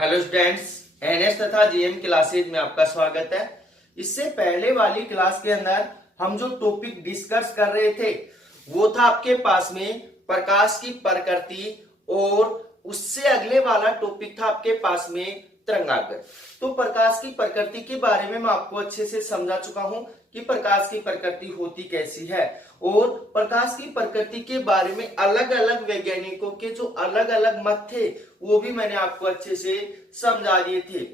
Hello students, NS तथा GM classes में आपका स्वागत है। इससे पहले वाली क्लास के अंदर हम जो टॉपिक डिस्कस कर रहे थे वो था आपके पास में प्रकाश की प्रकृति, और उससे अगले वाला टॉपिक था आपके पास में तरंगाग्र। तो प्रकाश की प्रकृति के बारे में मैं आपको अच्छे से समझा चुका हूं कि प्रकाश की प्रकृति होती कैसी है, और प्रकाश की प्रकृति के बारे में अलग अलग वैज्ञानिकों के जो अलग अलग मत थे वो भी मैंने आपको अच्छे से समझा दिए थे।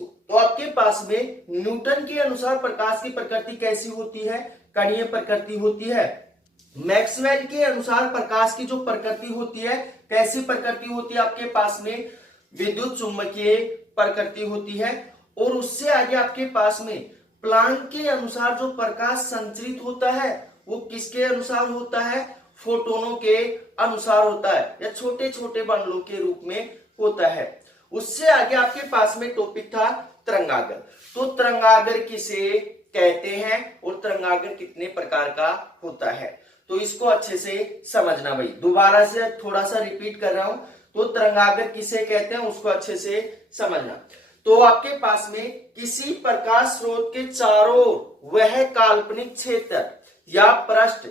तो आपके पास में न्यूटन के अनुसार प्रकाश की प्रकृति कैसी होती है, कणीय प्रकृति होती है। मैक्सवेल के अनुसार प्रकाश की जो प्रकृति होती है कैसी प्रकृति होती है, आपके पास में विद्युत चुंबकीय प्रकृति होती है। और उससे आगे आपके पास में प्लांक के अनुसार जो प्रकाश संचरित होता है वो किसके अनुसार होता है, फोटोनों के अनुसार होता है, या छोटे छोटे बंडलों के रूप में होता है। उससे आगे आपके पास में टॉपिक था तरंगाग्र। तो तरंगाग्र किसे कहते हैं और तरंगाग्र कितने प्रकार का होता है, तो इसको अच्छे से समझना भाई। दोबारा से थोड़ा सा रिपीट कर रहा हूं। तो तरंगाग्र किसे कहते हैं उसको अच्छे से समझना। तो आपके पास में किसी प्रकाश स्रोत के चारों वह काल्पनिक क्षेत्र या पृष्ठ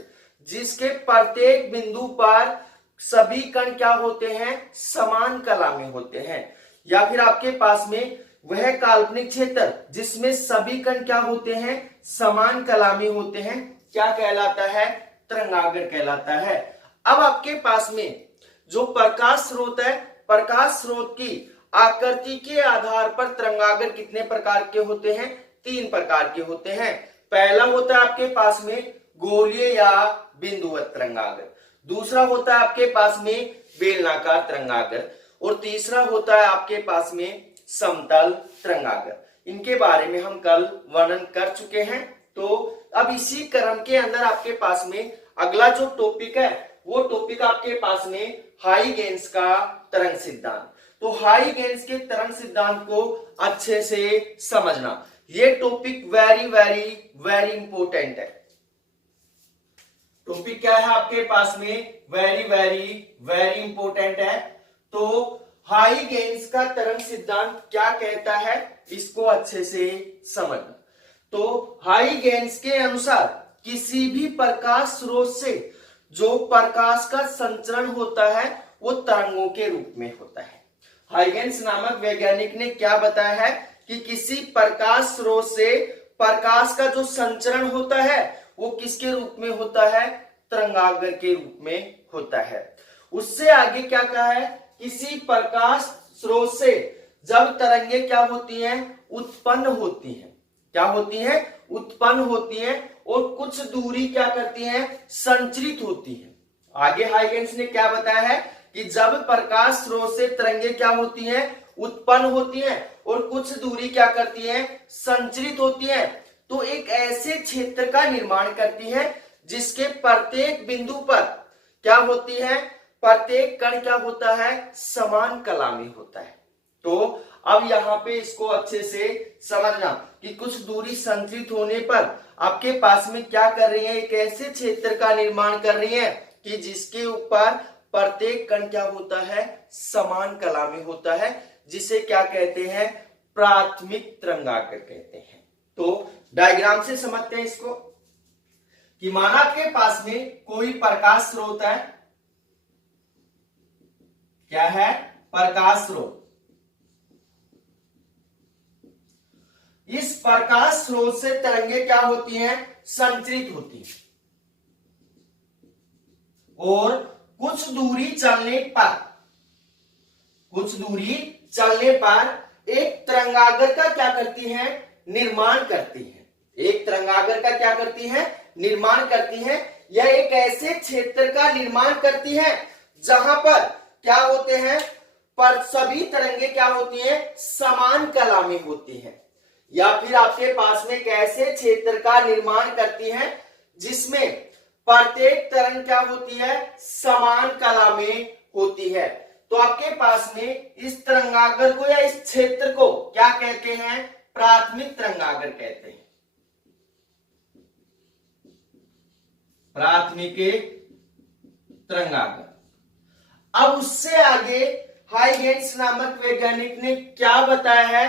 जिसके प्रत्येक बिंदु पर सभी कण क्या होते हैं, समान कला में होते हैं। या फिर आपके पास में वह काल्पनिक क्षेत्र जिसमें सभी कण क्या होते हैं, समान कला में होते हैं, क्या कहलाता है, तरंगाग्र कहलाता है। अब आपके पास में जो प्रकाश स्रोत है, प्रकाश स्रोत की आकृति के आधार पर तरंगाग्र कितने प्रकार के होते हैं, 3 प्रकार के होते हैं। पहला होता है आपके पास में गोलीय या बिंदुवत तरंगाग्र, दूसरा होता है आपके पास में बेलनाकार तरंगाग्र, और तीसरा होता है आपके पास में समतल तरंगाग्र। इनके बारे में हम कल वर्णन कर चुके हैं। तो अब इसी क्रम के अंदर आपके पास में अगला जो टॉपिक है वो टॉपिक आपके पास में हाइगेन्स का तरंग सिद्धांत। तो हाइगेन्स के तरंग सिद्धांत को अच्छे से समझना, ये topic very very very important है। टॉपिक क्या है आपके पास में, वेरी वेरी वेरी इंपॉर्टेंट है। तो हाइगेन्स का तरंग सिद्धांत क्या कहता है इसको अच्छे से समझना। तो हाइगेन्स के अनुसार किसी भी प्रकाश स्रोत से जो प्रकाश का संचरण होता है वो तरंगों के रूप में होता है। हाइगेन्स नामक वैज्ञानिक ने क्या बताया है कि किसी प्रकाश स्रोत से प्रकाश का जो संचरण होता है वो किसके रूप में होता है, तरंगाग्र के रूप में होता है। उससे आगे क्या कहा है, किसी प्रकाश स्रोत से जब तरंगे क्या होती हैं, उत्पन्न होती हैं, क्या होती हैं, उत्पन्न होती हैं, और कुछ दूरी क्या करती हैं, संचरित होती हैं। आगे हाइगेन्स ने क्या बताया है कि जब प्रकाश स्रोत से तरंगे क्या होती हैं, उत्पन्न होती हैं, और कुछ दूरी क्या करती हैं, संचरित होती हैं, तो एक ऐसे क्षेत्र का निर्माण करती हैं जिसके प्रत्येक बिंदु पर क्या होती है, प्रत्येक कण क्या होता है, समान कला में होता है। तो अब यहां पे इसको अच्छे से समझना कि कुछ दूरी संचरित होने पर आपके पास में क्या कर रही है, एक ऐसे क्षेत्र का निर्माण कर रही है कि जिसके ऊपर प्रत्येक कण क्या होता है, समान कला में होता है, जिसे क्या कहते हैं, प्राथमिक तरंगाग्र कहते हैं। तो डायग्राम से समझते हैं इसको कि माना आपके पास में कोई प्रकाश स्रोत है, क्या है, प्रकाश स्रोत। इस प्रकाश स्रोत से तरंगे क्या होती हैं, संचरित होती हैं, और कुछ दूरी चलने पर एक तरंगाग्र का क्या करती हैं, निर्माण करती हैं। एक तरंगाग्र का क्या करती हैं, निर्माण करती हैं। यह एक ऐसे क्षेत्र का निर्माण करती है जहां पर क्या होते हैं, पर सभी तरंगे क्या होती हैं, समान कला में होती हैं। या फिर आपके पास में एक ऐसे क्षेत्र का निर्माण करती हैं जिसमें प्रत्येक तरंग क्या होती है, समान कला में होती है। तो आपके पास में इस तरंगाग्र को या इस क्षेत्र को क्या कहते हैं, प्राथमिक तरंगाग्र कहते हैं, प्राथमिक तरंगाग्र। अब उससे आगे हाइगेंस नामक वैज्ञानिक ने क्या बताया है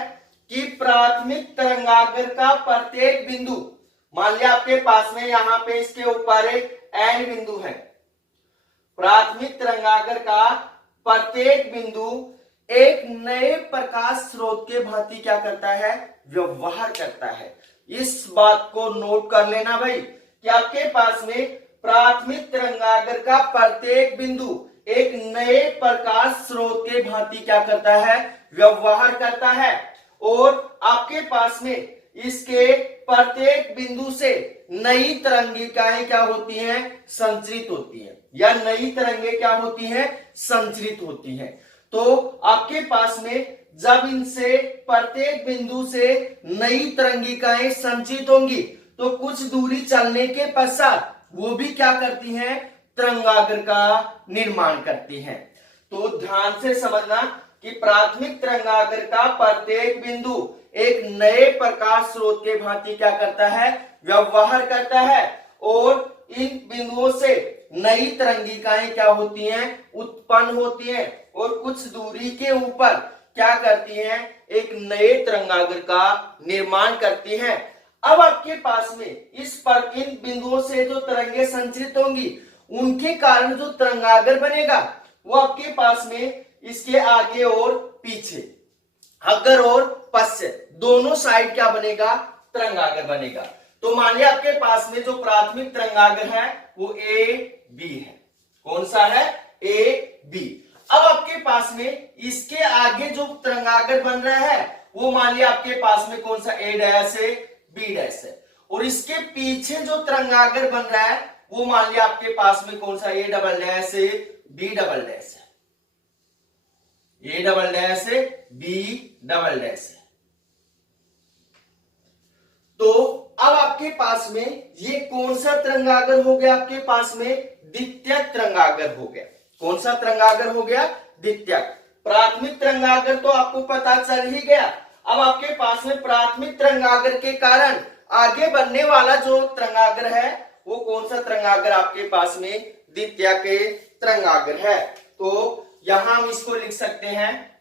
कि प्राथमिक तरंगाग्र का प्रत्येक बिंदु, मान लिया आपके पास में यहां पे इसके ऊपर एक एन बिंदु है, प्राथमिक तरंगाग्र का प्रत्येक बिंदु एक नए प्रकाश स्रोत के भांति क्या करता है, व्यवहार करता है। इस बात को नोट कर लेना भाई कि आपके पास में प्राथमिक तरंगाग्र का प्रत्येक बिंदु एक नए प्रकाश स्रोत के भांति क्या करता है, व्यवहार करता है। और आपके पास में इसके प्रत्येक बिंदु से नई तरंगिकाएं क्या होती हैं, संचरित होती हैं, या नई तरंगे क्या होती हैं, संचरित होती हैं। तो आपके पास में जब इनसे प्रत्येक बिंदु से नई तरंगिकाएं संचित होंगी तो कुछ दूरी चलने के पश्चात वो भी क्या करती हैं, तरंगाग्र का निर्माण करती हैं। तो ध्यान से समझना कि प्राथमिक तरंगाग्र का प्रत्येक बिंदु एक नए प्रकाश स्रोत के भांति क्या करता है, व्यवहार करता है। और इन बिंदुओं से नई तरंगिकाएं क्या होती हैं, उत्पन्न होती हैं और कुछ दूरी के ऊपर क्या करती हैं, एक नए तरंगाग्र का निर्माण करती हैं। अब आपके पास में इन बिंदुओं से जो तरंगे संचरित होंगी उनके कारण जो तरंगाग्र बनेगा वो आपके पास में इसके आगे और पीछे, अग्र और पश्चिम दोनों साइड क्या बनेगा, तरंगाग्र बनेगा। तो मान लिया आपके पास में जो प्राथमिक तरंगाग्र है वो ए बी है। कौन सा है, ए बी। अब आपके पास में इसके आगे जो तरंगाग्र बन रहा है वो मान लिया आपके पास में कौन सा, ए डैश है, बी डैश है। और इसके पीछे जो तरंगाग्र बन रहा है वो मान लिया आपके पास में कौन सा, ए डबल डैश है, बी डबल डैश है, ए डबल डैश है, बी डबल डैश है। तो अब आपके पास में ये कौन सा तरंगाग्र हो गया, आपके पास में द्वितीयक तरंगाग्र हो गया। कौन सा तरंगाग्र हो गया, द्वितीयक। प्राथमिक तरंगाग्र तो आपको पता चल ही गया। अब आपके पास में प्राथमिक तरंगाग्र के कारण आगे बनने वाला जो तरंगाग्र है वो कौन सा तरंगाग्र आपके पास में, द्वितीयक तरंगाग्र है। तो यहां हम इसको लिख सकते हैं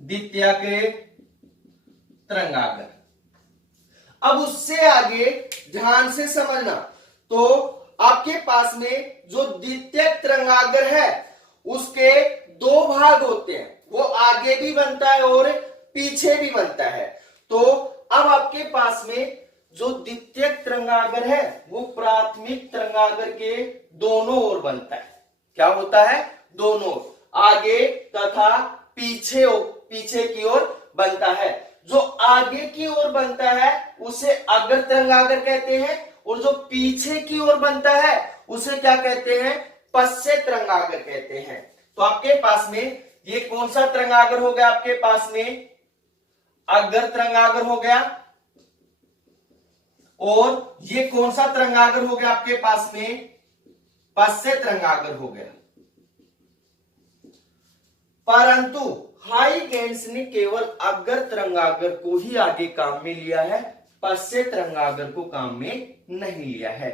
द्वितीयक तरंगाग्र। अब उससे आगे ध्यान से समझना, तो आपके पास में जो द्वितीयक तरंगाग्र है उसके दो भाग होते हैं, वो आगे भी बनता है और पीछे भी बनता है। तो अब आपके पास में जो द्वितीयक तरंगाग्र है वो प्राथमिक तरंगाग्र के दोनों ओर बनता है। क्या होता है, दोनों, आगे तथा पीछे की ओर बनता है। जो आगे की ओर बनता है उसे अग्र तरंगाग्र कहते हैं और जो पीछे की ओर बनता है उसे क्या कहते हैं, पश्चिम तरंगाग्र कहते हैं। तो आपके पास में ये कौन सा तरंगाग्र हो गया, आपके पास में अग्र तरंगाग्र हो गया। और ये कौन सा तरंगाग्र हो गया आपके पास में, पश्चिम तरंगाग्र हो गया। परंतु हाइगेंस ने केवल अग्र तरंगाग्र को ही आगे काम में लिया है, पश्चिम तरंगाग्र को काम में नहीं लिया है।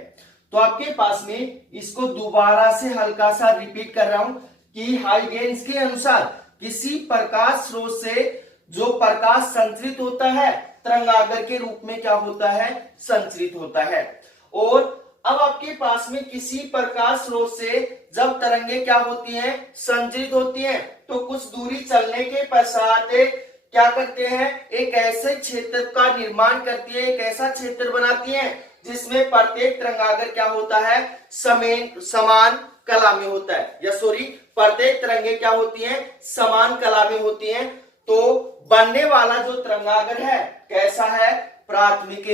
तो आपके पास में इसको दोबारा से हल्का सा रिपीट कर रहा हूं कि हाइगेंस के अनुसार किसी प्रकाश स्रोत से जो प्रकाश संचरित होता है तरंगाग्र के रूप में क्या होता है, संचरित होता है। और अब आपके पास में किसी प्रकाश स्रोत से जब तरंगे क्या होती हैं, संचरित होती हैं, तो कुछ दूरी चलने के पश्चात क्या करते हैं, एक ऐसे क्षेत्र का निर्माण करती है, एक ऐसा क्षेत्र बनाती है जिसमें प्रत्येक तरंगाग्र क्या होता है, समान कला में होता है, या सॉरी प्रत्येक तरंगे क्या होती हैं, समान कला में होती हैं। तो बनने वाला जो तरंगाग्र है कैसा है, प्राथमिक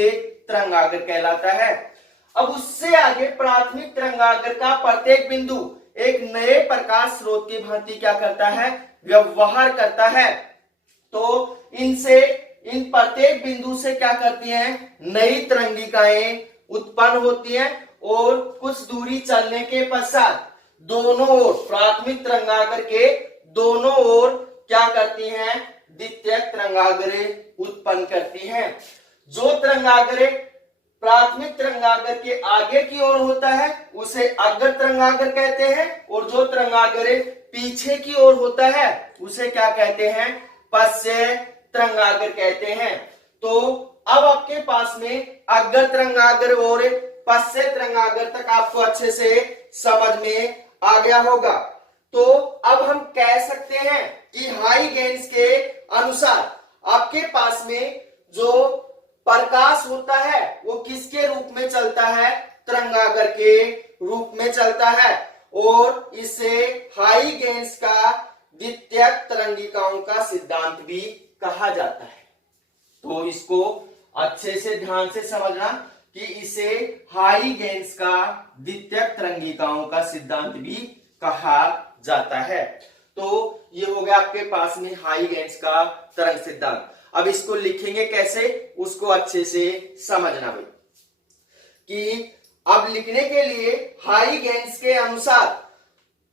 तरंगाग्र कहलाता है। अब उससे आगे प्राथमिक तरंगाग्र का प्रत्येक बिंदु एक नए प्रकाश स्रोत की भांति क्या करता है, व्यवहार करता है। तो इन प्रत्येक बिंदु से क्या करती हैं, नई तरंगिकाएं उत्पन्न होती हैं और कुछ दूरी चलने के पश्चात दोनों ओर, प्राथमिक तरंगाग्र के दोनों ओर क्या करती हैं, द्वितीयक तरंगाग्र उत्पन्न करती हैं। जो तरंगाग्र प्राथमिक तरंगागर के आगे की ओर होता है उसे अग्र तरंगागर कहते हैं, और जो तरंगागर पीछे की ओर होता है उसे क्या कहते हैं, पश्य तरंगागर कहते हैं। तो अब आपके पास में अग्र तरंगागर और पश्य तरंगागर तक आपको अच्छे से समझ में आ गया होगा। तो अब हम कह सकते हैं कि हाइगेंस के अनुसार आपके पास में जो प्रकाश होता है वो किसके रूप में चलता है, तरंगागर के रूप में चलता है, और इसे हाइगेंस का द्वितीयक तरंगिकाओं का सिद्धांत भी कहा जाता है। तो इसको अच्छे से ध्यान से समझना कि इसे हाइगेंस का द्वितीयक तरंगिकाओं का सिद्धांत भी कहा जाता है। तो ये हो गया आपके पास में हाइगेंस का तरंग सिद्धांत। अब इसको लिखेंगे कैसे उसको अच्छे से समझना भाई, कि अब लिखने के लिए हाइगेंस के अनुसार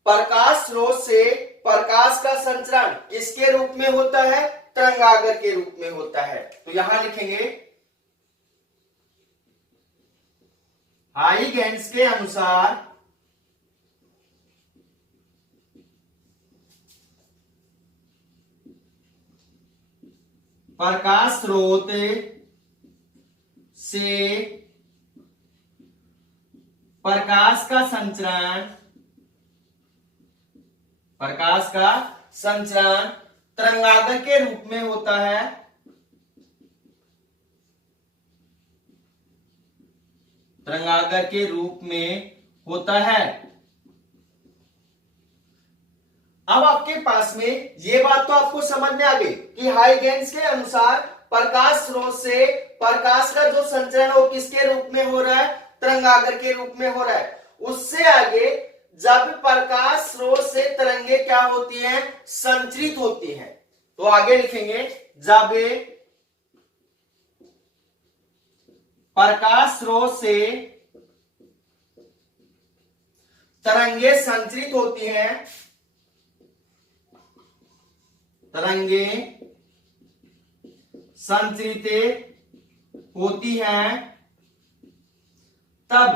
प्रकाश स्रोत से प्रकाश का संचरण किसके रूप में होता है, तरंगागर के रूप में होता है। तो यहां लिखेंगे हाइगेंस के अनुसार प्रकाश स्रोत से प्रकाश का संचरण तरंगागर के रूप में होता है, तरंगागर के रूप में होता है। अब आपके पास में ये बात तो आपको समझ में आ गई कि हाइगेंस के अनुसार प्रकाश स्रोत से प्रकाश का जो संचरण वो किसके रूप में हो रहा है, तरंगागर के रूप में हो रहा है। उससे आगे जब प्रकाश स्रोत से तरंगे क्या होती हैं, संचरित होती हैं, तो आगे लिखेंगे जब प्रकाश स्रोत से तरंगे संचरित होती हैं, तरंगे संचरित होती हैं, तब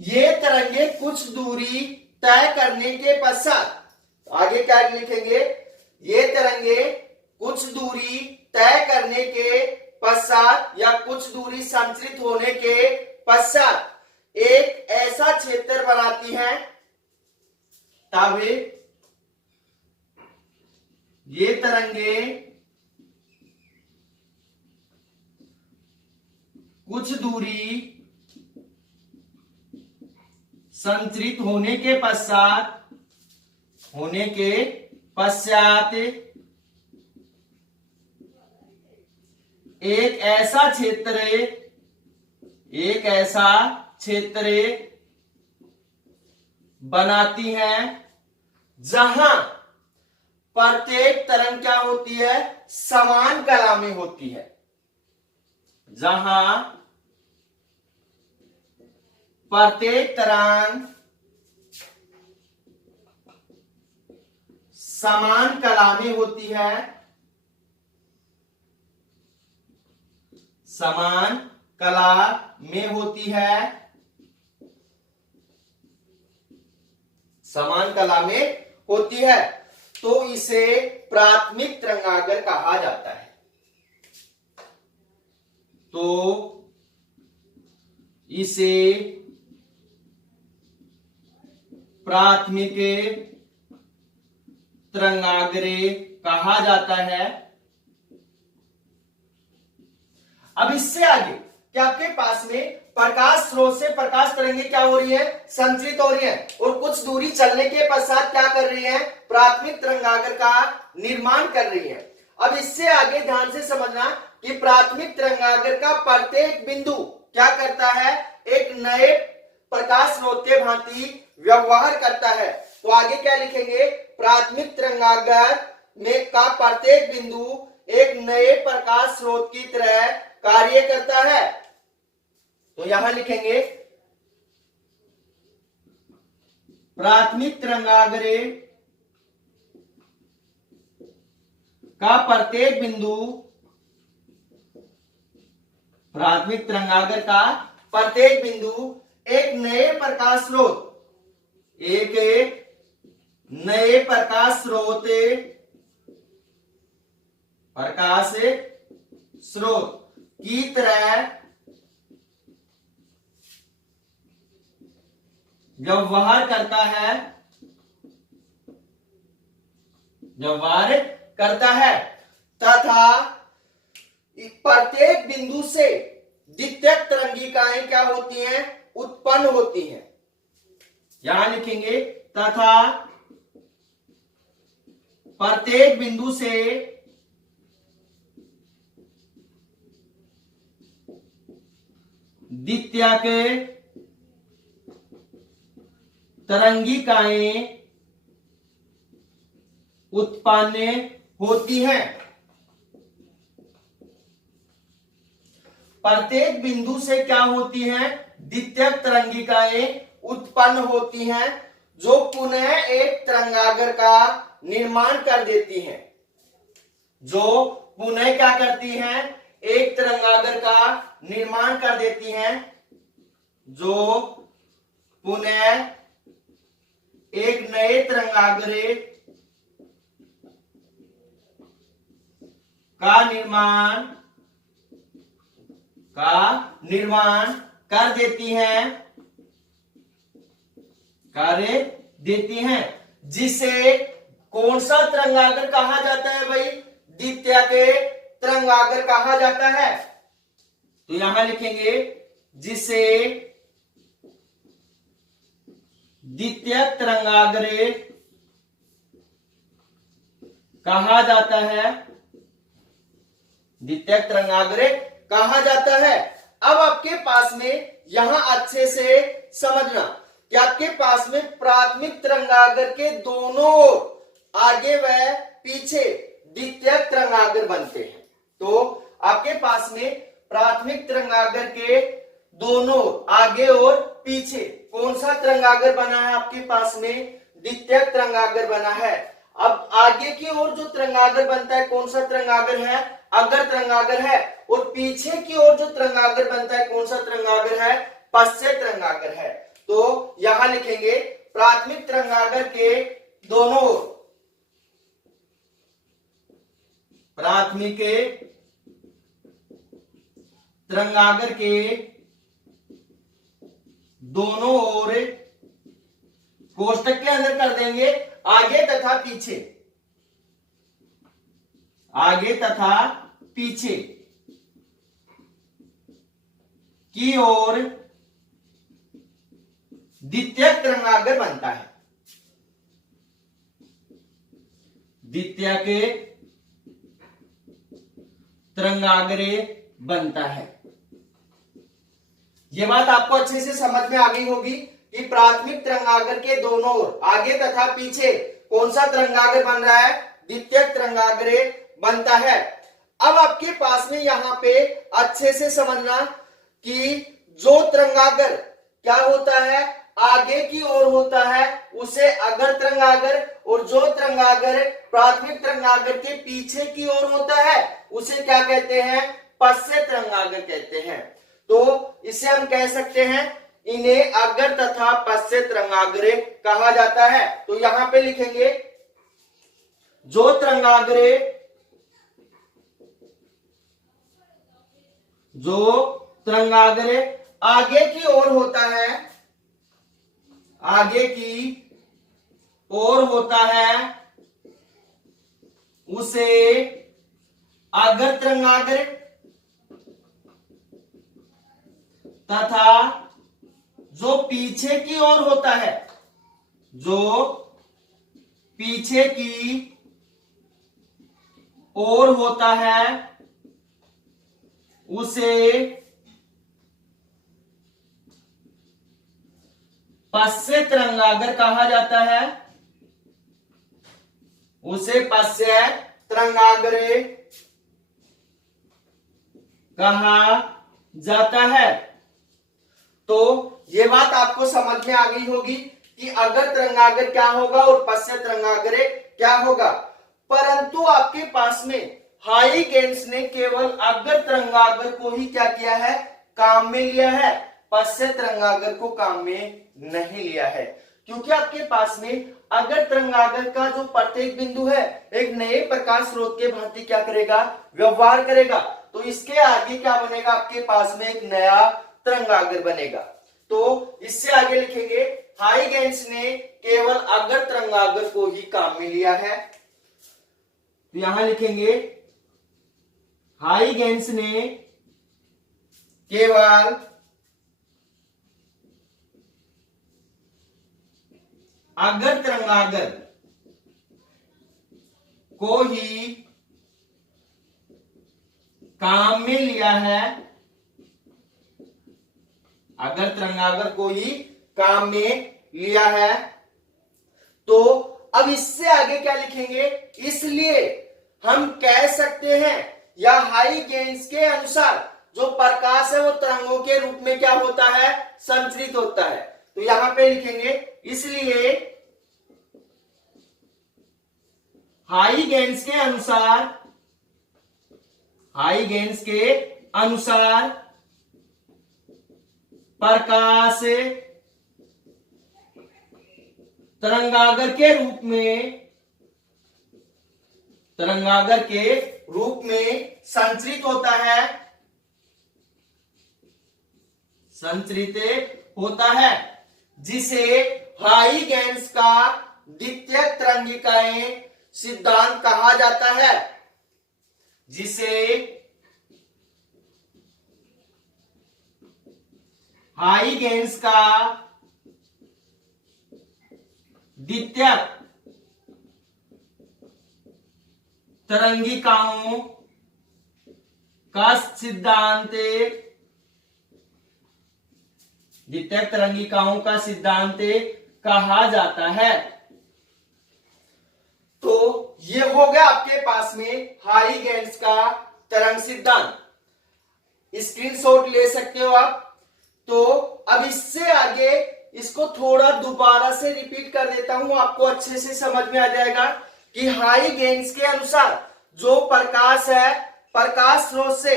ये तरंगे कुछ दूरी तय करने के पश्चात, आगे क्या लिखेंगे, ये तरंगे कुछ दूरी तय करने के पश्चात या कुछ दूरी संचरित होने के पश्चात एक ऐसा क्षेत्र बनाती हैं, तब ये तरंगे कुछ दूरी संचरित होने के पश्चात एक ऐसा क्षेत्र बनाती हैं जहां प्रत्येक तरंग क्या होती है, समान कला में होती है, जहां प्रत्येक तरंग समान कला में होती है, समान कला में होती है, समान कला में होती है, तो इसे प्राथमिक तरंगागर कहा जाता है। तो इसे प्राथमिक तरंगागरे कहा जाता है। अब इससे आगे क्या आपके पास में प्रकाश स्रोत से प्रकाश तरंगे क्या हो रही है, संचरित हो रही है, और कुछ दूरी चलने के पश्चात क्या कर रही है, प्राथमिक तरंगागर का निर्माण कर रही है। अब इससे आगे ध्यान से समझना कि प्राथमिक तरंगागर का प्रत्येक बिंदु क्या करता है, एक नए प्रकाश स्रोत के भांति व्यवहार करता है। तो आगे क्या लिखेंगे, प्राथमिक तरंगागर में का प्रत्येक बिंदु एक नए प्रकाश स्रोत की तरह कार्य करता है। तो यहां लिखेंगे प्राथमिक तरंगागरे का प्रत्येक बिंदु प्राथमिक तरंगागर का प्रत्येक बिंदु एक नए प्रकाश स्रोत, एक नए प्रकाश स्रोत की तरह व्यवहार करता है तथा प्रत्येक बिंदु से द्वितीयक तरंगिकाएं क्या होती हैं, उत्पन्न होती हैं। यहां लिखेंगे तथा प्रत्येक बिंदु से द्वितीयक तरंगिकाएं उत्पन्न होती हैं। प्रत्येक बिंदु से क्या होती हैं, द्वितीयक तरंगिकाएं उत्पन्न होती हैं जो पुनः एक तरंगागर का निर्माण कर देती हैं, जो पुनः क्या करती हैं, एक तरंगागर का निर्माण कर देती हैं, जो पुनः एक नए तरंगागर का निर्माण कर देती हैं, जिसे कौन सा तरंगागर कहा जाता है भाई, द्वितीयक तरंगागर कहा जाता है। तो यहां लिखेंगे जिसे द्वितीयक तरंगागर कहा जाता है, द्वितीयक तरंगागर कहा जाता है। अब आपके पास में यहां अच्छे से समझना कि आपके पास में प्राथमिक तरंगागर के दोनों ओर आगे व पीछे द्वितीयक तरंगागर बनते हैं। तो आपके पास में प्राथमिक तरंगागर के दोनों आगे और पीछे कौन सा तरंगागर बना है, आपके पास में द्वितीयक तरंगागर बना है। अब आगे की ओर जो तरंगागर बनता है कौन सा तरंगागर है, अग्र तरंगागर है, और पीछे की ओर जो तरंगागर बनता है कौन सा तरंगागर है, पश्च तरंगागर है। तो यहां लिखेंगे प्राथमिक तरंगागर के दोनों ओर, प्राथमिक तरंगागर के दोनों ओर कोष्टक के अंदर कर देंगे आगे तथा पीछे, आगे तथा पीछे की ओर द्वितीयक तरंगागर बनता है, द्वितीयक तरंगागर बनता है। यह बात आपको अच्छे से समझ में आ गई होगी कि प्राथमिक तरंगागर के दोनों ओर आगे तथा पीछे कौन सा तरंगागर बन रहा है, द्वितीयक तरंगागर बनता है। अब आपके पास में यहां पे अच्छे से समझना कि जो तरंगागर क्या होता है, आगे की ओर होता है उसे अग्र तरंगागर, और जो तरंगागर प्राथमिक तरंगागर के पीछे की ओर होता है उसे क्या कहते हैं, पश्च तरंगागर कहते हैं। तो इसे हम कह सकते हैं इन्हें अग्र तथा पश्च तरंगागर कहा जाता है। तो यहां पे लिखेंगे जो तरंगागर आगे की ओर होता है, आगे की ओर होता है उसे अग्र तरंगागर, तथा जो पीछे की ओर होता है, जो पीछे की ओर होता है उसे पश्च तरंगागर कहा जाता है, उसे पश्च तरंगागर कहा जाता है। तो ये बात आपको समझ में आ गई होगी कि अग्र तरंगागर क्या होगा और पश्च तरंगागर क्या होगा। परंतु आपके पास में हाइगेंस ने केवल अग्र तरंगाग्र को ही क्या किया है, काम में लिया है, पश्च तरंगाग्र को काम में नहीं लिया है, क्योंकि आपके पास में अगर तरंगाग्र का जो प्रत्येक बिंदु है एक नए प्रकाश स्रोत के भांति क्या करेगा, व्यवहार करेगा, तो इसके आगे क्या बनेगा, आपके पास में एक नया तरंगाग्र बनेगा। तो इससे आगे लिखेंगे हाइगेंस ने केवल अग्र तरंगाग्र को ही काम में लिया है, तो यहां लिखेंगे हाइगेंस ने केवल अग्र तरंगाग्र को ही काम में लिया है, अग्र तरंगाग्र को ही काम में लिया है। तो अब इससे आगे क्या लिखेंगे, इसलिए हम कह सकते हैं या हाइगेंस के अनुसार जो प्रकाश है वो तरंगों के रूप में क्या होता है, संचरित होता है। तो यहां पे लिखेंगे इसलिए हाइगेंस के अनुसार प्रकाश तरंगाग्र के रूप में संचरित होता है, जिसे हाइगेंस का द्वितीयक तरंगिकाएं सिद्धांत कहा जाता है, जिसे हाइगेंस का द्वितीयक तरंगिकाओं का सिद्धांत कहा जाता है। तो ये हो गया आपके पास में हाइगेंस का तरंग सिद्धांत, स्क्रीनशॉट ले सकते हो आप। तो अब इससे आगे इसको थोड़ा दोबारा से रिपीट कर देता हूं, आपको अच्छे से समझ में आ जाएगा कि हाइगेंस के अनुसार जो प्रकाश है, प्रकाश स्रोत से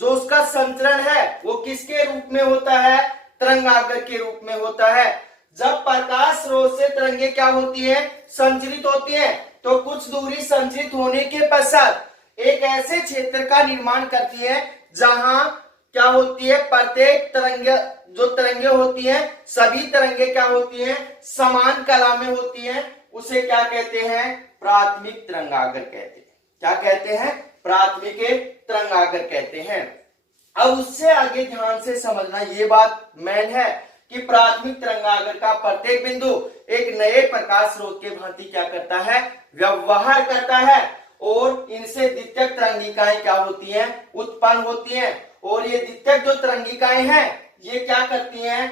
जो उसका संचरण है वो किसके रूप में होता है, तरंगाग्र के रूप में होता है। जब प्रकाश स्रोत से तरंगे क्या होती हैं, संचरित होती हैं, तो कुछ दूरी संचरित होने के पश्चात एक ऐसे क्षेत्र का निर्माण करती है जहां क्या होती है, प्रत्येक तरंगे होती हैं, सभी तरंगे क्या होती हैं, समान कला में होती हैं, उसे क्या कहते हैं, प्राथमिक तरंगाग्र कहते हैं। क्या कहते हैं, प्राथमिक तरंगाग्र कहते हैं। अब उससे आगे ध्यान से समझना, ये बात मेन है कि प्राथमिक तरंगाग्र का प्रत्येक बिंदु एक नए प्रकाश स्रोत के भांति क्या करता है, व्यवहार करता है, और इनसे द्वितीयक तरंगिकाएं क्या होती हैं, उत्पन्न होती हैं। और ये द्वितीयक जो तरंगिकाएं हैं ये क्या करती हैं,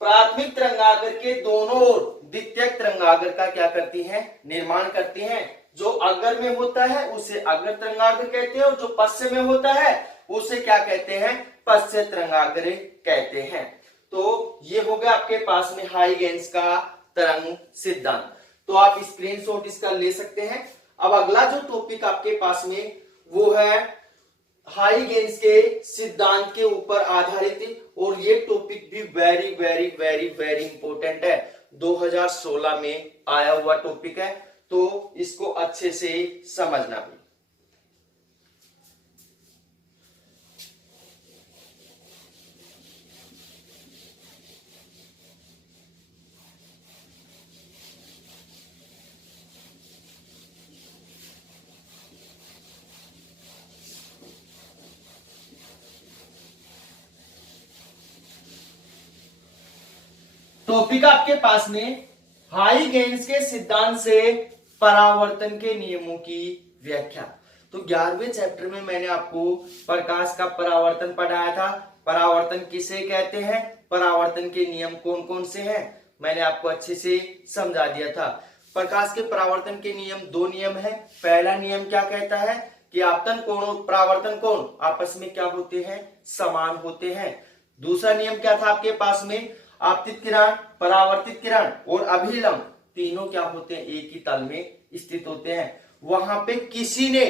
प्राथमिक तरंगाग्र के दोनों ओर द्वितीयक तरंगाग्र का क्या करती हैं, निर्माण करती हैं। जो अग्र में होता है उसे अग्र तरंगाग्र कहते हैं, और जो पश्चिम में होता है उसे क्या कहते हैं, पश्च तरंगाग्र कहते हैं। तो ये हो गया आपके पास में हाइगेंस का तरंग सिद्धांत। तो आप स्क्रीनशॉट इसका ले सकते हैं। अब अगला जो टॉपिक आपके पास में वो है हाइगेंस के सिद्धांत के ऊपर आधारित, और ये टॉपिक भी very very very very important है, 2016 में आया हुआ टॉपिक है, तो इसको अच्छे से समझना भी। टॉपिक आपके पास में हाइगेंस के सिद्धांत से परावर्तन के नियमों की व्याख्या। तो 11वें चैप्टर में मैंने आपको प्रकाश का परावर्तन पढ़ाया था। परावर्तन किसे कहते हैं, परावर्तन के नियम कौन कौन से हैं, मैंने आपको अच्छे से समझा दिया था। प्रकाश के परावर्तन के नियम 2 नियम है। पहला नियम क्या कहता है कि आपतन कोण और परावर्तन कोण आपस में क्या होते हैं, समान होते हैं। दूसरा नियम क्या था आपके पास में, आपतित किरण, परावर्तित किरण और अभिलंब तीनों क्या होते हैं, एक ही तल में स्थित होते हैं। वहां पे किसी ने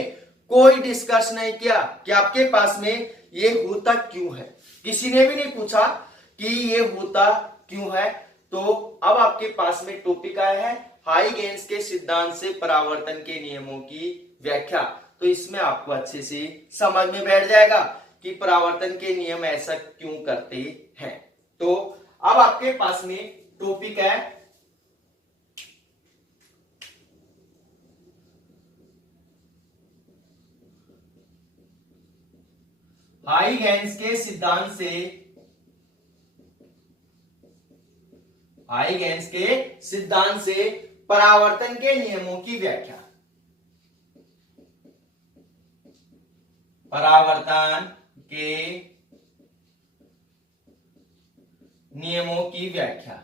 कोई डिस्कस नहीं किया कि आपके पास में ये होता क्यों है, किसी ने भी नहीं पूछा कि ये होता क्यों है। तो अब आपके पास में टॉपिक आया है हाइगेन्स के सिद्धांत से परावर्तन के नियमों की व्याख्या। तो इसमें आपको अच्छे से समझ में बैठ जाएगा कि परावर्तन के नियम ऐसा क्यों करते हैं। तो अब आपके पास में टॉपिक है हाइगेन्स के सिद्धांत से, हाइगेन्स के सिद्धांत से परावर्तन के नियमों की व्याख्या। परावर्तन के नियमों की व्याख्या।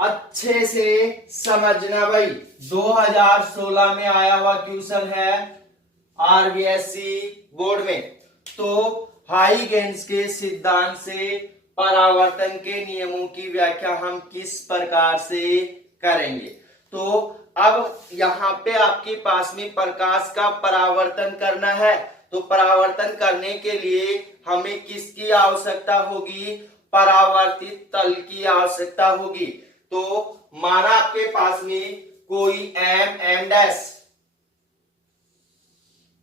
अच्छे से समझना भाई, 2016 में आया हुआ क्वेश्चन है आरबीएससी बोर्ड में। तो हाइगेन्स के सिद्धांत से परावर्तन के नियमों की व्याख्या हम किस प्रकार से करेंगे। तो अब यहाँ पे आपके पास में प्रकाश का परावर्तन करना है, तो परावर्तन करने के लिए हमें किसकी आवश्यकता होगी, परावर्तित तल की आवश्यकता होगी। तो माना आपके पास में कोई एम डैश,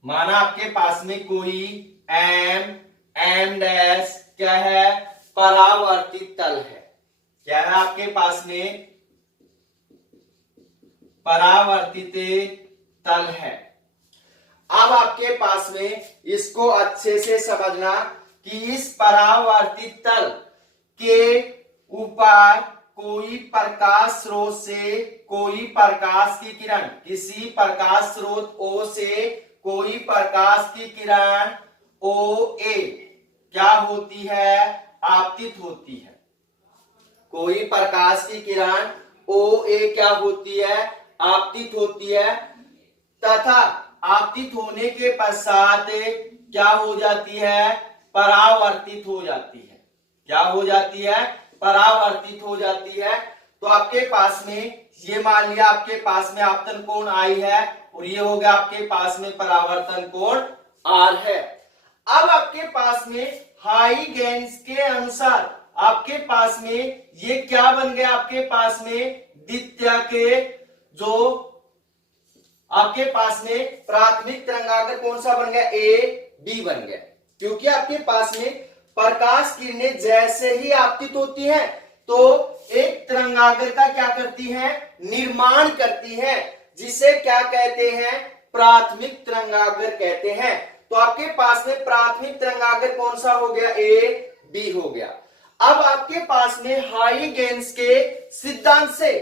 माना आपके पास में कोई एम डैश क्या है, परावर्तित तल है। क्या है आपके पास में, परावर्तित तल है। अब आपके पास में इसको अच्छे से समझना कि इस परावर्तित तल के ऊपर कोई प्रकाश स्रोत से कोई प्रकाश की किरण, किसी प्रकाश स्रोत O से कोई प्रकाश की किरण OA क्या होती है, आपतित होती है। कोई प्रकाश की किरण OA क्या होती है, आपतित होती है, तथा आपतित होने के पश्चात क्या हो जाती है, परावर्तित हो जाती है। क्या हो जाती है, परावर्तित हो जाती है। तो आपके पास में ये मान लिया आपके पास में आपतन कोण I है और ये हो गया आपके पास में परावर्तन कोण R है। अब आपके पास में हाइगेन्स के अनुसार आपके पास में ये क्या बन गया, आपके पास में द्वितीय के जो आपके पास में प्राथमिक तरंगाग्र कौन सा बन गया, A B बन गया। क्योंकि आपके पास में प्रकाश किरणें जैसे ही आपतित होती हैं तो एक तरंगाग्र का क्या करती हैं, निर्माण करती हैं, जिसे क्या कहते हैं, प्राथमिक तरंगाग्र कहते हैं। तो आपके पास में प्राथमिक तरंगाग्र कौन सा हो गया, A B हो गया। अब आपके पास में हाइगेन्स के सिद्धांत से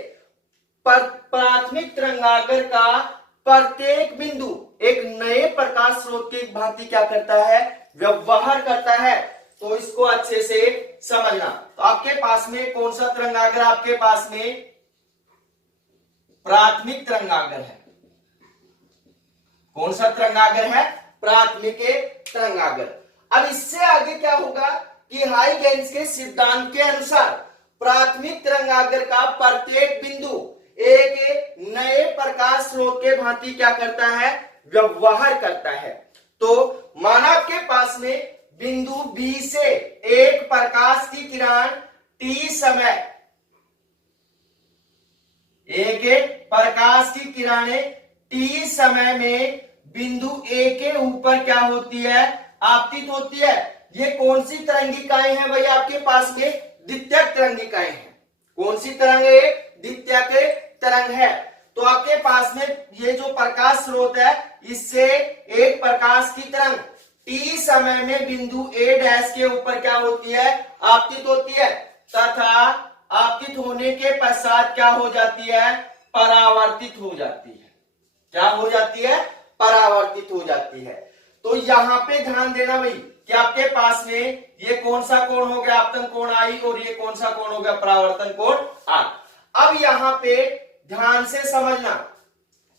प्राथमिक तरंगाग्र का प्रत्येक बिंदु एक नए प्रकाश स्रोत की भांति क्या करता है, व्यवहार करता है। तो इसको अच्छे से समझना। तो आपके पास में कौन सा तरंगाग्र, आपके पास में प्राथमिक तरंगाग्र है। कौन सा तरंगाग्र है, प्राथमिक तरंगाग्र। अब इससे आगे क्या होगा कि हाइगेन्स के सिद्धांत के अनुसार प्राथमिक तरंगाग्र का प्रत्येक बिंदु एक नए प्रकाश स्रोत के भांति क्या करता है, व्यवहार करता है। तो माना आपके पास में बिंदु B से एक प्रकाश की किरण T समय, एक प्रकाश की किरणें T समय में बिंदु A के ऊपर क्या होती है, आपतित होती है। ये कौन सी तरंगिकाएं हैं भाई, आपके पास में द्वितीयक तरंगिकाएं हैं। कौन सी तरंग है, द्वितीयक तरंग है। तो आपके पास में ये जो प्रकाश स्रोत है इससे एक प्रकाश की तरंग T समय में बिंदु A डैश के ऊपर क्या होती है, आपतित होती है, तथा आपतित होने के पश्चात क्या हो जाती है, परावर्तित हो जाती है। क्या हो जाती है, परावर्तित हो जाती है। तो यहां पे ध्यान देना भाई कि आपके पास में ये कौन सा कोण हो गया, आपतन कोण I, और ये कौन सा कोण हो गया, परावर्तन कोण R। अब यहां पे ध्यान से समझना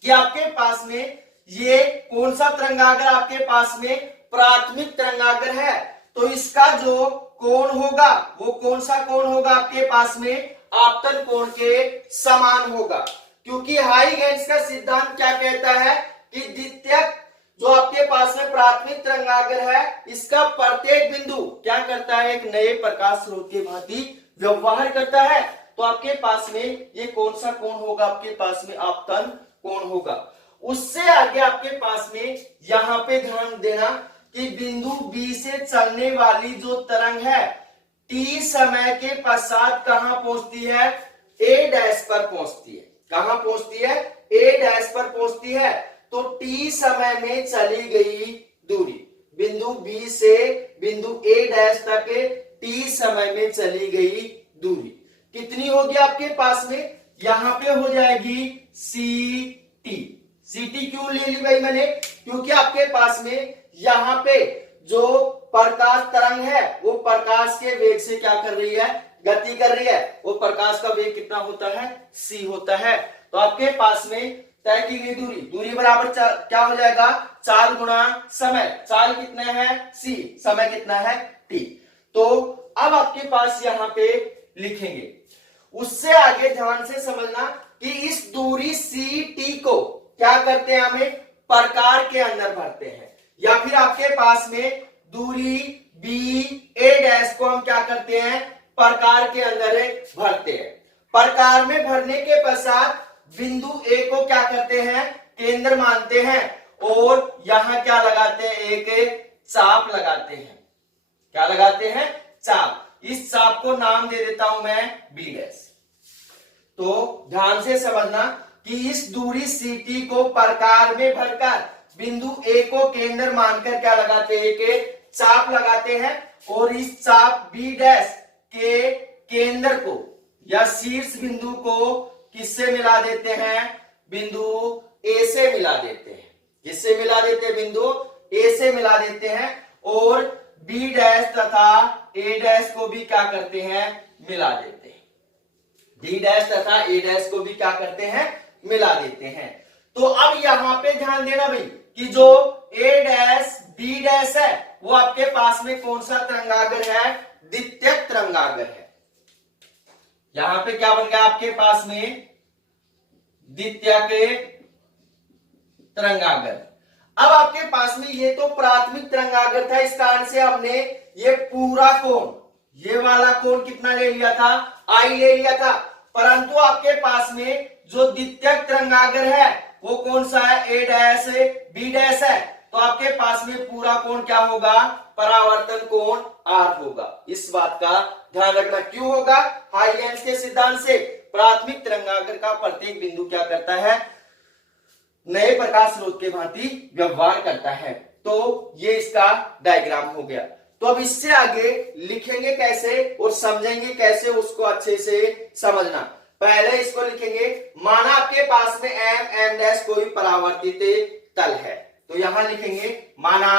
कि आपके पास में ये कौन सा तरंगाग्र आपके पास में प्राथमिक तरंगाग्र है। तो इसका जो कोण होगा वो कौन सा कोण होगा, आपके पास में आपतन कोण के समान होगा। क्योंकि हाइगेंस का सिद्धांत क्या कहता है कि द्वितीयक जो आपके पास में प्राथमिक तरंगागर है इसका प्रत्येक बिंदु क्या करता है, एक नए प्रकाश स्रोत के भांति व्यवहार करता है। तो आपके पास में ये कौन सा कोण होगा, आपके पास में आपतन कोण होगा। उससे आगे आपके पास में यहां पे ध्यान देना कि बिंदु बी से चलने वाली जो तरंग है टी समय के पश्चात कहां पहुंचती है, ए डैश पर पहुंचती है। कहां पहुंचती है, ए डैश पर पहुंचती है। तो टी समय में चली गई दूरी बिंदु बी से बिंदु ए डैश तक टी समय में चली गई दूरी कितनी होगी आपके पास में, यहां पे हो जाएगी सी टी। सी टी क्यों ले ली भाई मैंने, क्योंकि आपके पास में यहां पे जो प्रकाश तरंग है वो प्रकाश के वेग से क्या कर रही है, गति कर रही है। वो प्रकाश का वेग कितना होता है, c होता है। तो आपके पास में तय की गई दूरी बराबर क्या हो जाएगा, 4 गुणा समय। 4 कितना है, c, समय कितना है, t। तो अब आपके पास यहां पे लिखेंगे। उससे आगे ध्यान से समझना कि इस दूरी सी टी को क्या करते हैं, हमें प्रकार के अंदर भरते हैं, या फिर आपके पास में दूरी बी ए डैश को हम क्या करते हैं, प्रकार के अंदर भरते हैं। प्रकार में भरने के पश्चात बिंदु ए को क्या करते हैं, केंद्र मानते हैं और यहां क्या लगाते हैं, एक चाप लगाते हैं। क्या लगाते हैं, चाप। इस चाप को नाम दे देता हूं मैं बी डैश। तो ध्यान से समझना कि इस दूरी सी टी को प्रकार में भरकर बिंदु ए को केंद्र मानकर क्या लगाते हैं, एक चाप लगाते हैं और इस चाप बी डैश के केंद्र को या शीर्ष बिंदु को किससे मिला देते हैं, बिंदु ए से मिला देते हैं। किससे मिला देते हैं, बिंदु ए से मिला देते हैं और बी डैश तथा ए डैश को भी क्या करते हैं, मिला देते हैं। डी डैश तथा ए डैश को भी क्या करते हैं, मिला देते हैं। तो अब यहां पे ध्यान देना भाई कि जो ए डैश बी डैश है वो आपके पास में कौन सा तरंगागर है, द्वितीयक तरंगागर है। यहां पे क्या बन गया आपके पास में, द्वितीयक तरंगागर। अब आपके पास में ये तो प्राथमिक तरंगागर था, इस कारण से हमने ये पूरा कोण, ये वाला कोण कितना ले लिया था, आई ले लिया था। परंतु आपके पास में जो द्वितीयक तरंगागर है वो कौन सा है, ए डैश बी डैश है। तो आपके पास में पूरा कोण क्या होगा, परावर्तन कोण आर होगा। इस बात का ध्यान रखना। क्यों होगा, हाइगेंस के सिद्धांत से प्राथमिक तरंगागर का प्रत्येक बिंदु क्या करता है, नए प्रकाश स्रोत के भांति व्यवहार करता है। तो ये इसका डायग्राम हो गया। तो अब इससे आगे लिखेंगे कैसे और समझेंगे कैसे, उसको अच्छे से समझना। पहले इसको लिखेंगे, माना आपके पास में एम डैश कोई परावर्तित तल है। तो यहां लिखेंगे माना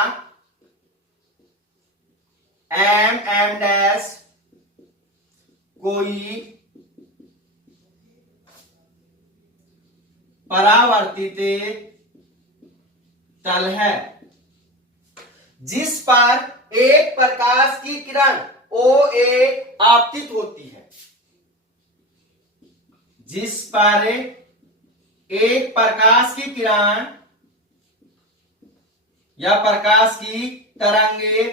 एम डैश कोई परावर्तित तल है जिस पर एक प्रकाश की किरण OA आपतित होती है। जिस पर एक प्रकाश की किरण या प्रकाश की तरंगे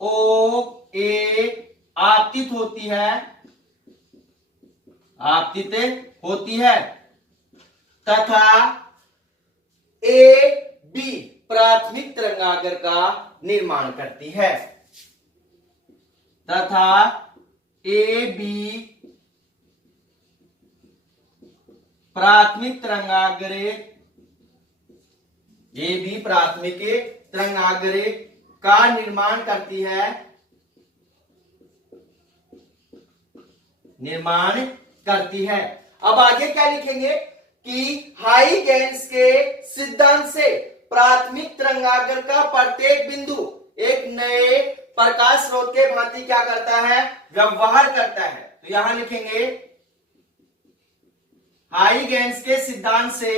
OA आपतित होती है, आपतित होती है तथा AB प्राथमिक तरंगागर का निर्माण करती है, तथा AB प्राथमिक तरंगागर, AB प्राथमिक तरंगागर का निर्माण करती है, निर्माण करती है। अब आगे क्या लिखेंगे कि हाइगेंस के सिद्धांत से प्राथमिक तरंगागर का प्रत्येक बिंदु एक नए प्रकाश स्रोत के भांति क्या करता है, व्यवहार करता है। तो यहां लिखेंगे हाइगेंस के सिद्धांत से,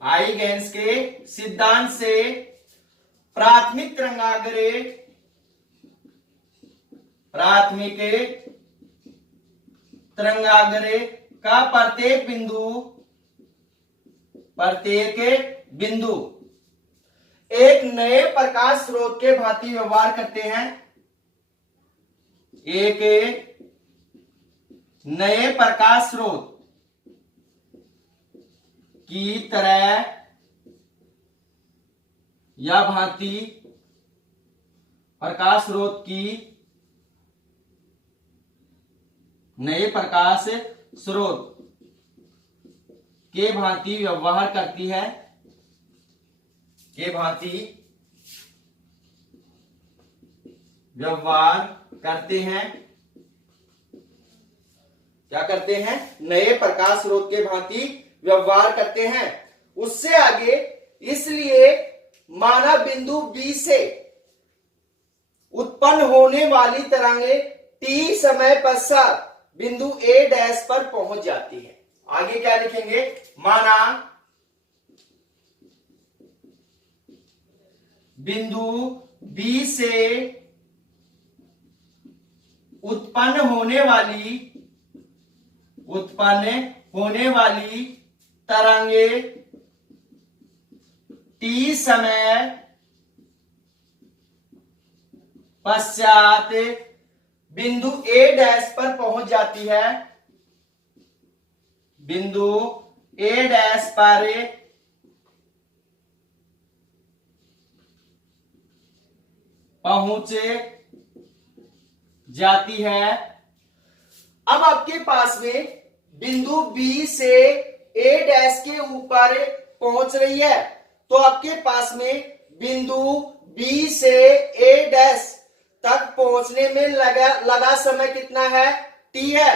हाइगेंस के सिद्धांत से प्राथमिक तरंगागर, प्राथमिक तरंगाग्र का प्रत्येक बिंदु एक नए प्रकाश स्रोत के भांति व्यवहार करते हैं, एक नए प्रकाश स्रोत की तरह या भांति प्रकाश स्रोत की नए प्रकाश स्रोत के भांति व्यवहार करती है, के भांति व्यवहार करते हैं। क्या करते हैं? नए प्रकाश स्रोत के भांति व्यवहार करते हैं। उससे आगे, इसलिए माना बिंदु बी से उत्पन्न होने वाली तरंगे टी समय पश्चात बिंदु ए डैश पर पहुंच जाती है। आगे क्या लिखेंगे? माना बिंदु बी से उत्पन्न होने वाली तरंगे टी समय पश्चात बिंदु ए डैश पर पहुंच जाती है, बिंदु ए डैश पर पहुंच जाती है। अब आपके पास में बिंदु बी से ए डैश के ऊपर पहुंच रही है, तो आपके पास में बिंदु बी से ए डैश तक पहुंचने में लगा समय कितना है? टी है।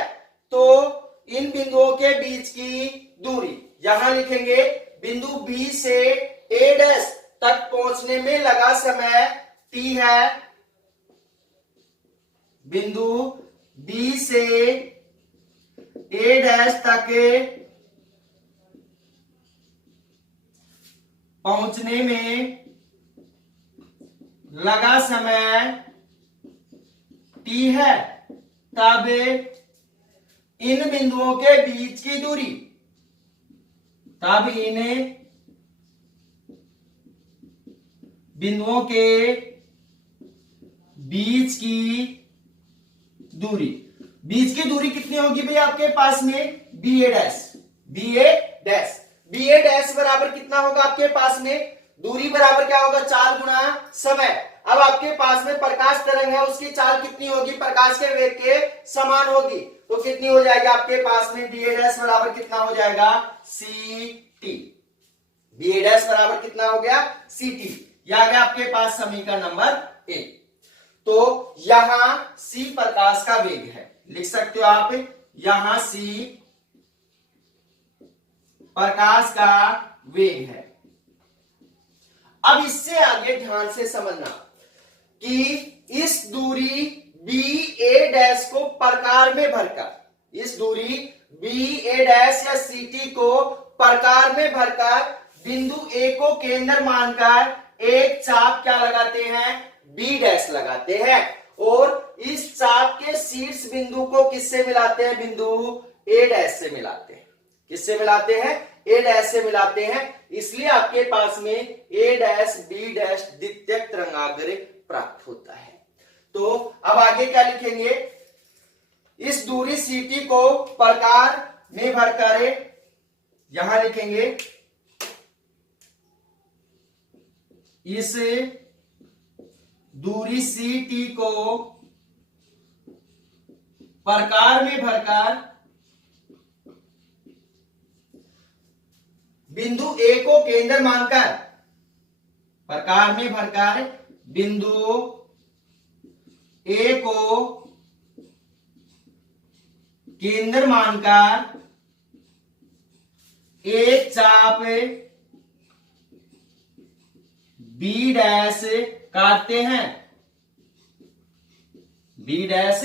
तो इन बिंदुओं के बीच की दूरी यहां लिखेंगे, बिंदु बी से ए डैश तक पहुंचने में लगा समय टी है। बिंदु बी से ए डैश तक पहुंचने में लगा समय टी है। तब इन बिंदुओं के बीच की दूरी, तब इन बिंदुओं के बीच की दूरी कितनी होगी भाई आपके पास में? बी ए डैश बराबर कितना होगा आपके पास में? दूरी बराबर क्या होगा? 4 गुना समय। अब आपके पास में प्रकाश तरंग है, उसकी चाल कितनी होगी? प्रकाश के वेग के समान होगी। तो कितनी हो जाएगी आपके पास में? बी ए डैश बराबर कितना हो जाएगा? C T. B A dash बराबर कितना हो गया? C T. यह आ गया आपके पास समीकरण नंबर 1। तो यहां सी प्रकाश का वेग है, लिख सकते हो आप, यहां सी प्रकाश का वेग है। अब इससे आगे ध्यान से समझना कि इस दूरी बी ए डैश को प्रकार में भरकर, इस दूरी बी ए डैश या सी टी को प्रकार में भरकर बिंदु ए को केंद्र मानकर एक चाप क्या लगाते हैं? बी डैश लगाते हैं, और इस चाप के शीर्ष बिंदु को किससे मिलाते हैं? बिंदु ए डैश से मिलाते हैं। किससे मिलाते हैं? ए डैश से मिलाते हैं। इसलिए आपके पास में ए डैश बी डैश द्वितीयक तरंगाग्र प्राप्त होता है। तो अब आगे क्या लिखेंगे? इस दूरी सी टी को प्रकार में भरकर यहां लिखेंगे, इस दूरी सी टी को प्रकार में भरकर बिंदु ए को केंद्र मानकर, प्रकार में भरकर बिंदु ए को केंद्र मानकर एक चाप बी डैश काटते हैं, बी डैश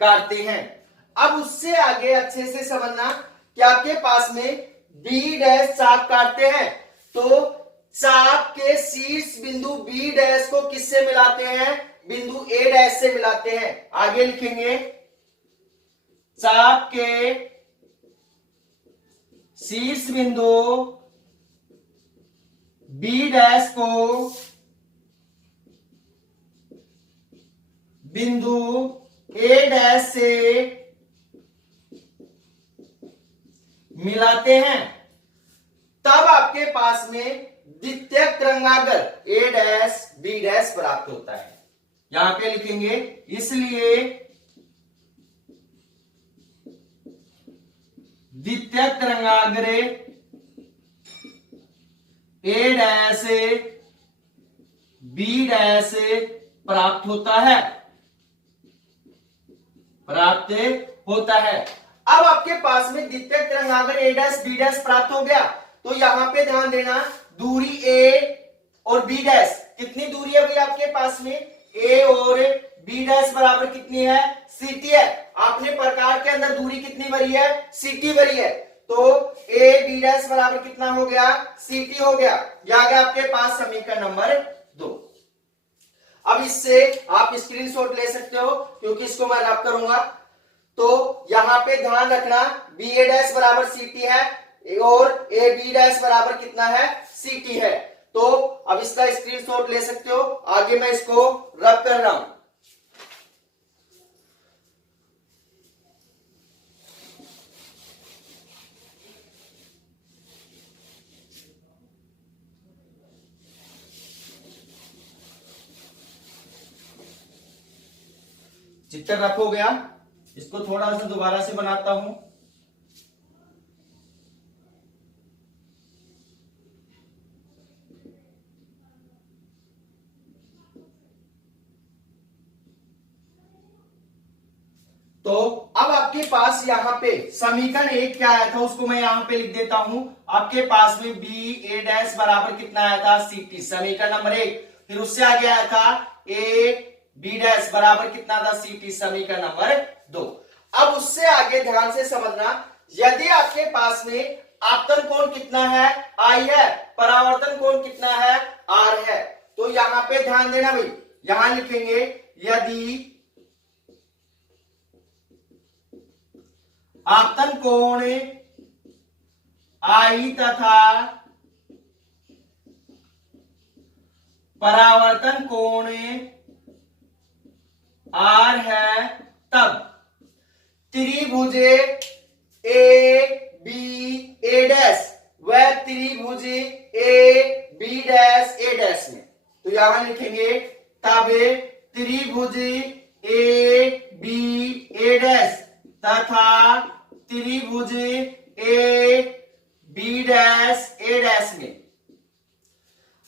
काटते हैं। अब उससे आगे अच्छे से समझना कि आपके पास में बी डैश चाप काटते हैं, तो चाप के शीर्ष बिंदु बी डैश को किससे मिलाते हैं? बिंदु ए डैश से मिलाते हैं। आगे लिखेंगे चाप के शीर्ष बिंदु बी डैश को बिंदु ए डैश से मिलाते हैं, तब आपके पास में द्वितीयक तरंगाग्र ए डैश बी डैश प्राप्त होता है। यहां पे लिखेंगे इसलिए द्वितीयक तरंगाग्र ए डैश बी डैश प्राप्त होता है, प्राप्त होता है। अब आपके पास में द्वितीयक तरंगाग्र ए डैश बी डैश प्राप्त हो गया, तो यहां पे ध्यान देना दूरी ए और बी डैश, कितनी दूरी है भाई आपके पास में? ए और बी डैश बराबर कितनी है? सीटी है। आपने प्रकार के अंदर दूरी कितनी भरी है? सीटी भरी है, तो ए बी डैश बराबर कितना हो गया? सीटी हो गया। यह आ गया आपके पास समीकरण नंबर 2। अब इससे आप स्क्रीनशॉट ले सकते हो क्योंकि इसको मैं रब करूंगा। तो यहां पे ध्यान रखना बी ए डैश बराबर सीटी है और ए बी डैश बराबर कितना है? सीटी है। तो अब इसका स्क्रीनशॉट ले सकते हो। आगे मैं इसको रब कर रहा हूं। चित्र रफ हो गया। इसको थोड़ा सा दोबारा से बनाता हूं। तो अब आपके पास यहां पे समीकरण 1 क्या आया था उसको मैं यहां पे लिख देता हूं। आपके पास में बी ए डैश बराबर कितना आया था? सीटी, समीकरण नंबर 1। फिर उससे आगे आया था ए बी डैश बराबर कितना था? सीटी, समीकरण नंबर 2। अब उससे आगे ध्यान से समझना, यदि आपके पास में आपतन कोण कितना है? आई है, परावर्तन कोण कितना है? आर है। तो यहां पे ध्यान देना भाई, यहां लिखेंगे यदि आपतन कोण आई तथा परावर्तन कोण आर है, तब त्रिभुज ए बी ए डैश व त्रिभुज A B dash A dash में, तो यहां लिखेंगे तब त्रिभुज ए बी ए डैश तथा त्रिभुज A B dash A dash में।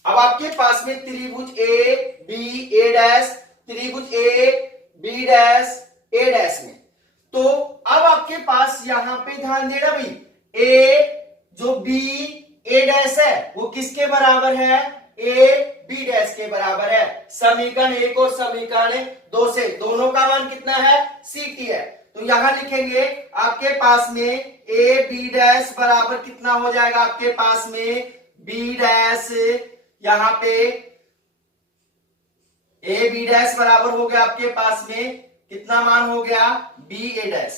अब आपके पास में त्रिभुज ए बी ए डैश, त्रिभुज A B dash A dash में, तो अब आपके पास यहां पे ध्यान देना भाई, ए जो बी ए डैश है वो किसके बराबर है? ए बी डैश के बराबर है। समीकरण 1 और समीकरण 2 से दोनों का मान कितना है? सीटी है। तो यहां लिखेंगे आपके पास में ए बी डैश बराबर कितना हो जाएगा? आपके पास में बी डैश, यहां पे ए बी डैश बराबर हो गया आपके पास में कितना मान हो गया? B A dash,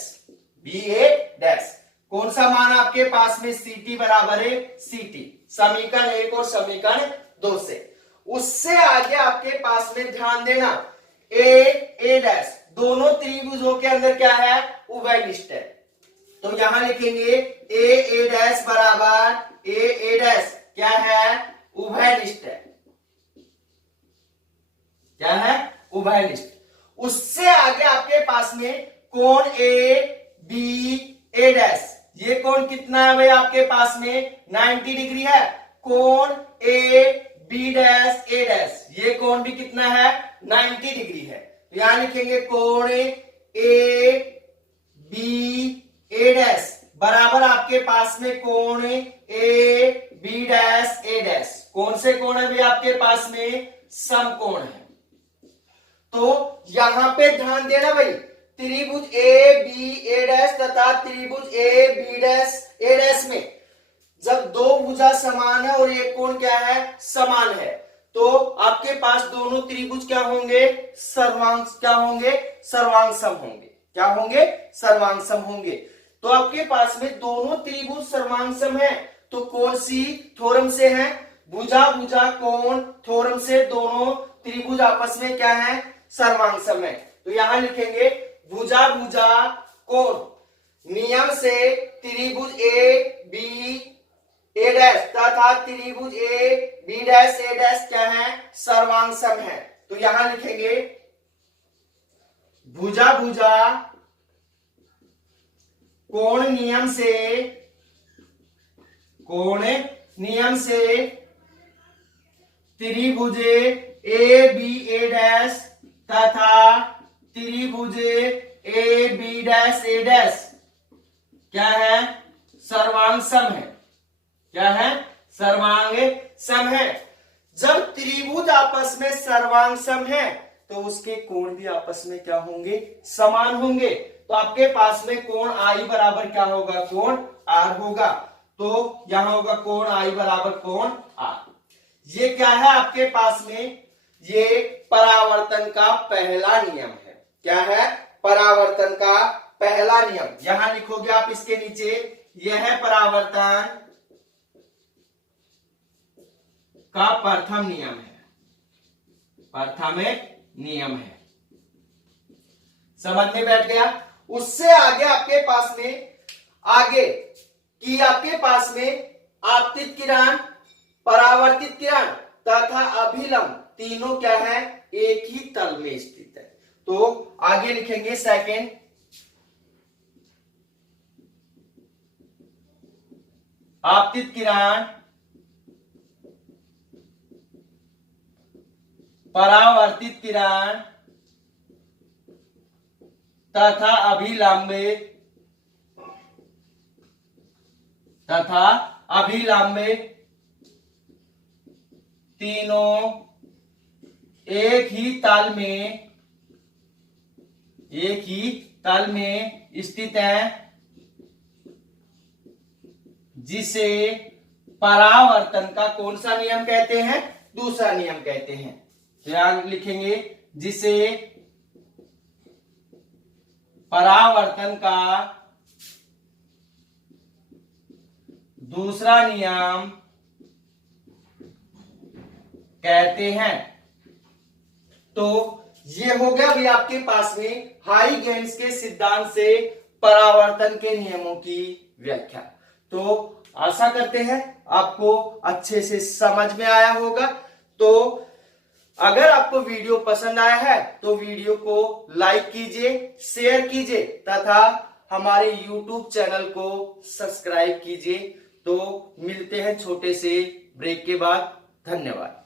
B A dash. कौन सा मान आपके पास में? सीटी बराबर है सीटी, समीकरण 1 और समीकरण 2 से। उससे आगे आपके पास में ध्यान देना ए ए डैश, दोनों त्रिभुजों के अंदर क्या है? उभयनिष्ठ है। तो यहां लिखेंगे ए ए डैश बराबर ए ए डैश क्या है? उभयनिष्ठ है। क्या है? उभयनिष्ठ। उससे आगे आपके पास में कोण ए बी ए डैश, ये कोण कितना है भाई आपके पास में? 90 डिग्री है। कोण A B dash A dash, ये कोण भी कितना है? 90 डिग्री है। तो यहां लिखेंगे कोण ए बी ए डैश बराबर आपके पास में कोण A B dash A dash. कौन से कोण है भाई आपके पास में? समकोण है। तो यहां पे ध्यान देना भाई, त्रिभुज ए बी ए डैश तथा त्रिभुज A B dash A dash में जब दो भुजा समान है और एक कोण क्या है, समान है, तो आपके पास दोनों त्रिभुज क्या होंगे, क्या होंगे, सर्वांगसम होंगे। क्या होंगे, सर्वांगसम होंगे। तो आपके पास में दोनों त्रिभुज सर्वांगसम है, तो कौन सी थ्योरम से है, भुजा भुजा कोण थ्योरम से दोनों त्रिभुज आपस में क्या है, सर्वांगसम है। तो यहां लिखेंगे भुजा भुजा कोण नियम से त्रिभुज ए बी ए डैश तथा त्रिभुज A B dash A dash क्या है, सर्वांगसम है। तो यहां लिखेंगे भुजा भुजा कोण नियम से त्रिभुज ए बी ए डैश तथा त्रिभुज A B dash A dash क्या है, सर्वांगसम है। क्या है, सर्वांगसम है। जब त्रिभुज आपस में सर्वांगसम है तो उसके कोण भी आपस में क्या होंगे, समान होंगे। तो आपके पास में कोण आई बराबर क्या होगा, कोण आर होगा। तो यहां होगा कोण आई बराबर कोण आर। ये क्या है आपके पास में, ये परावर्तन का पहला नियम है। क्या है, परावर्तन का पहला नियम। यहां लिखोगे आप इसके नीचे, यह है परावर्तन का प्रथम नियम है, प्रथम नियम है। समझ में बैठ गया। उससे आगे आपके पास में आपके पास में आपतित किरण, परावर्तित किरण तथा अभिलंब तीनों क्या है, एक ही तल में स्थित है। तो आगे लिखेंगे सेकंड, आपतित किरण, परावर्तित किरण तथा अभिलंब तीनों एक ही तल में स्थित है, जिसे परावर्तन का कौन सा नियम कहते हैं, दूसरा नियम कहते हैं। ध्यान लिखेंगे, जिसे परावर्तन का दूसरा नियम कहते हैं। तो ये हो गया भी आपके पास में हाइगेन्स के सिद्धांत से परावर्तन के नियमों की व्याख्या। तो आशा करते हैं आपको अच्छे से समझ में आया होगा। तो अगर आपको वीडियो पसंद आया है तो वीडियो को लाइक कीजिए, शेयर कीजिए तथा हमारे YouTube चैनल को सब्सक्राइब कीजिए। तो मिलते हैं छोटे से ब्रेक के बाद। धन्यवाद।